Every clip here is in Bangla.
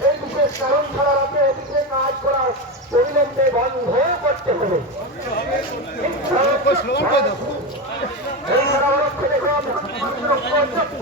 এই বিশেষ কারণ ছাড়া আপনি অফিসে কাজ করা অবিলম্বে বন্ধ করতে হবে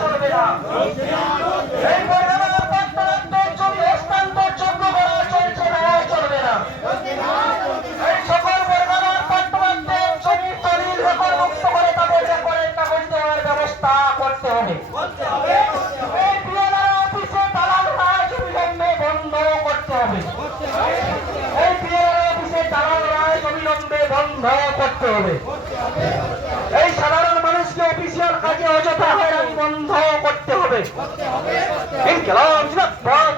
চলবে না এই পরিমাণের পাত্রান্তর জমি হস্তান্তরযোগ্য করা চলছে না, চলবে না। এই সকল পরিমাণের পাত্রান্তের জমি দলিল রেকর্ডমুক্ত করে তাদের রেকর্ডের কাগজ দেওয়ার ব্যবস্থা করতে হবে। এই PLR অফিসে দালাল রাজ অবিলম্বে বন্ধ করতে হবে। এই PLR অফিসে দালাল রাজ অবিলম্বে করতে হবে। এই সাধারণ মানুষকে অফিসিয়াল কাজে অযথা হয়রানি বন্ধ করতে হবে জিন্দাবাদ।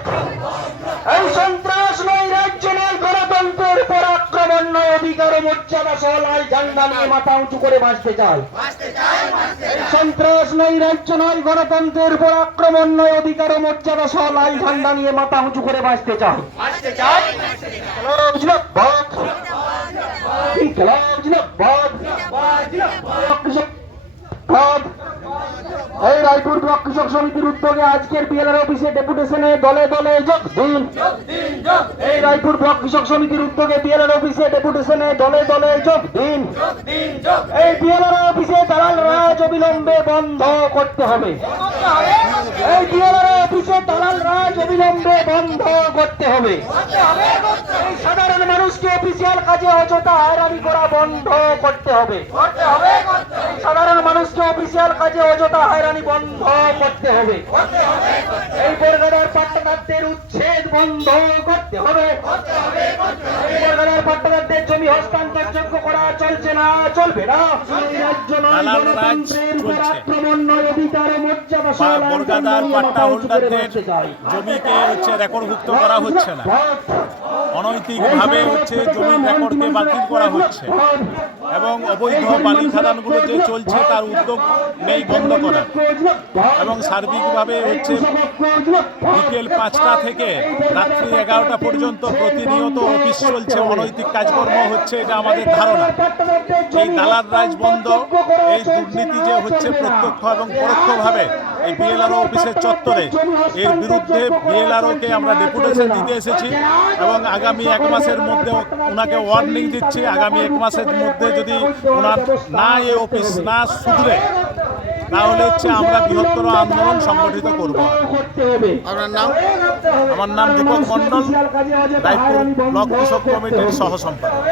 এই সন্ত্রাস নয় রাজ্য নয় গণতন্ত্রের উপর আক্রমণ নয় অধিকার ও মর্যাদা সহ লাল ঝান্ডা নিয়ে মাথা উঁচু করে বাঁচতে চায়। সন্ত্রাস নয় রাজ্য নয় গণতন্ত্রের উপর আক্রমণ নয় অধিকার ও মর্যাদা সহ লাল ঝান্ডা নিয়ে মাথা উঁচু করে বাঁচতে চায়। ইনকিলাব এই রায়পুর ব্লক কৃষক সমিতির উদ্যোগে আজকের বিএলআর অফিসে ডেপুটেশনে দলে দলে যোগ দিন। এই রায়পুর ব্লক কৃষক সমিতির উদ্যোগে বিএলআর অফিসে ডেপুটেশনে দলে দলে যোগ দিন। এই বিএলআর অফিসে দালাল রাজ অবিলম্বে বন্ধ করতে হবে। এই বিএলআর অফিসে দালাল রাজ অবিলম্বে বন্ধ করতে হবে। এই সাধারণ মানুষকে অফিসিয়াল কাজে অযথা হয়রানি করা বন্ধ করতে হবে। সাধারণ মানুষকে অফিসিয়াল কাজে অযথা হয়রানি বন্ধ করতে হবে। এই বরগাড়ার পাট্টাদারদের উচ্ছেদ বন্ধ করতে হবে। এই বরগাড়ার পাট্টাদারদের জমি হস্তান্তরযোগ্য করা চলছে না চলবে না। রাজ্য নয় গণতন্ত্রের নয় অধিকার মর্যাদা বর্গাদার পাট্টা হোল্ডারদের জমিকে হচ্ছে রেকর্ডভুক্ত করা হচ্ছে না। অনৈতিকভাবে হচ্ছে জমির রেকর্ডকে বাতিল করা হচ্ছে। এবং অবৈধ বালি খাদানগুলো যে চলছে তার উদ্যোগ নেই বন্ধ করার। এবং সার্বিকভাবে হচ্ছে বিকেল পাঁচটা থেকে রাত্রি এগারোটা পর্যন্ত প্রতিনিয়ত অফিস চলছে, অনৈতিক কাজকর্ম হচ্ছে, এটা আমাদের ধারণা। এই দালাল রাজ বন্ধ এই দুর্নীতি যে হচ্ছে প্রত্যক্ষ এবং পরোক্ষভাবে এই বিএলআরও অফিসের চত্বরে, এর বিরুদ্ধে বিএলআরওকে আমরা ডেপুটেশন দিতে এসেছি এবং আগামী এক মাসের মধ্যে ওনাকে ওয়ার্নিং দিচ্ছি, আগামী এক মাসের মধ্যে যদি ওনার না এ অফিস না সুধরে তাহলে হচ্ছে আমরা বৃহত্তর আন্দোলন সংগঠিত করব। আপনার নাম? আমার নাম দীপক মন্ডল রায়পুর ব্লক কৃষক কমিটির সহ সম্পাদক